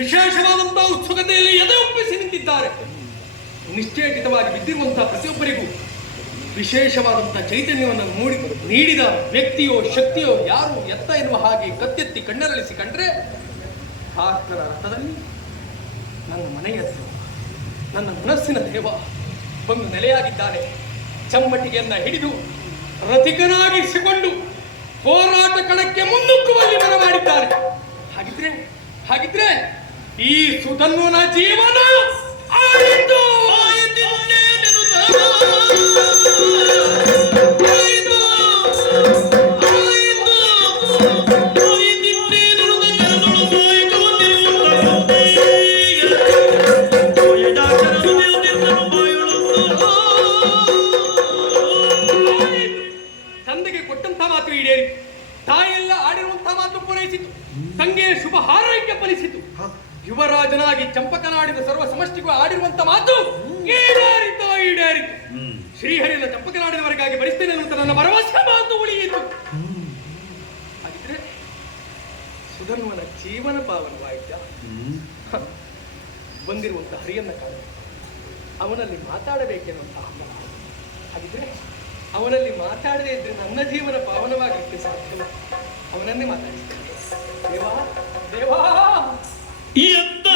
ವಿಶೇಷವಾದಂತಹ ಉತ್ಸುಕತೆಯಲ್ಲಿ ಎದೆ ಒಪ್ಪಿಸಿ ನಿಂತಿದ್ದಾರೆ. ನಿಶ್ಚೇಟಿತವಾಗಿ ಬಿದ್ದಿರುವಂತಹ ಪ್ರತಿಯೊಬ್ಬರಿಗೂ ವಿಶೇಷವಾದಂತಹ ಚೈತನ್ಯವನ್ನು ನೀಡಿದ ವ್ಯಕ್ತಿಯೋ ಶಕ್ತಿಯೋ ಯಾರು ಎತ್ತ ಎನ್ನುವ ಹಾಗೆ ಕತ್ತೆತ್ತಿ ಕಣ್ಣರಳಿಸಿ ಕಂಡ್ರೆ ಆತ್ಮರ ರಥದಲ್ಲಿ ನನ್ನ ಮನೆಯ ದೇವ, ನನ್ನ ಮನಸ್ಸಿನ ದೇವ ಬಂದು ನೆಲೆಯಾಗಿದ್ದಾನೆ. ಚಮ್ಮಟಿಗೆಯನ್ನ ಹಿಡಿದು ರಥಿಕನಾಗಿಸಿಕೊಂಡು ಹೋರಾಟ ಕಣಕ್ಕೆ ಮುನ್ನುಗ್ಗುವಲ್ಲಿ ಮನ ಮಾಡಿದ್ದಾರೆ. ಹಾಗಿದ್ರೆ ಈ ಸುಧನ್ವನ ಜೀವನ ಆಯಿತು. ತಂದೆಗೆ ಕೊಟ್ಟಂತಹ ಮಾತು ಈಡೇರಿತು, ತಾಯಿಯೆಲ್ಲ ಆಡಿರುವಂತಹ ಮಾತು ಪೂರೈಸಿತು, ತಂಗೆಯ ಶುಭ ಹಾರೈಕೆ ಫಲಿಸಿತು. ಯುವರಾಜನಾಗಿ ಚಂಪಕನಾಡಿದ ಸರ್ವ ಸಮಷ್ಟಿಗೂ ಆಡಿರುವಂತ ಮಾತು ಈಡೇರಿತು. ಶ್ರೀಹರಿಯನ್ನು ಚಂಪಕನಾಡಿದವರೆಗಾಗಿ ಬರಿಸ್ತೇನೆ ಅನ್ನುವಂತ ನನ್ನ ಭರವಸೆ ಮಾತು ಉಳಿಯಿತು. ಹಾಗಿದ್ರೆ ಸುಧನ್ವನ ಜೀವನ ಪಾವನವಾಯಿತ. ಬಂದಿರುವಂತ ಹರಿಯನ್ನ ಕಾಣ, ಅವನಲ್ಲಿ ಮಾತಾಡಬೇಕೆನ್ನುವಂತಹ ಹಂಬಲ. ಹಾಗಿದ್ರೆ ಅವನಲ್ಲಿ ಮಾತಾಡದೇ ಇದ್ರೆ ನನ್ನ ಜೀವನ ಪಾವನವಾಗಲಿಕ್ಕೆ ಸಾಧ್ಯವ. ಅವನನ್ನೇ ಮಾತಾಡಿಸ್ತೇನೆ. ದೇವಾ ದೇವಾ.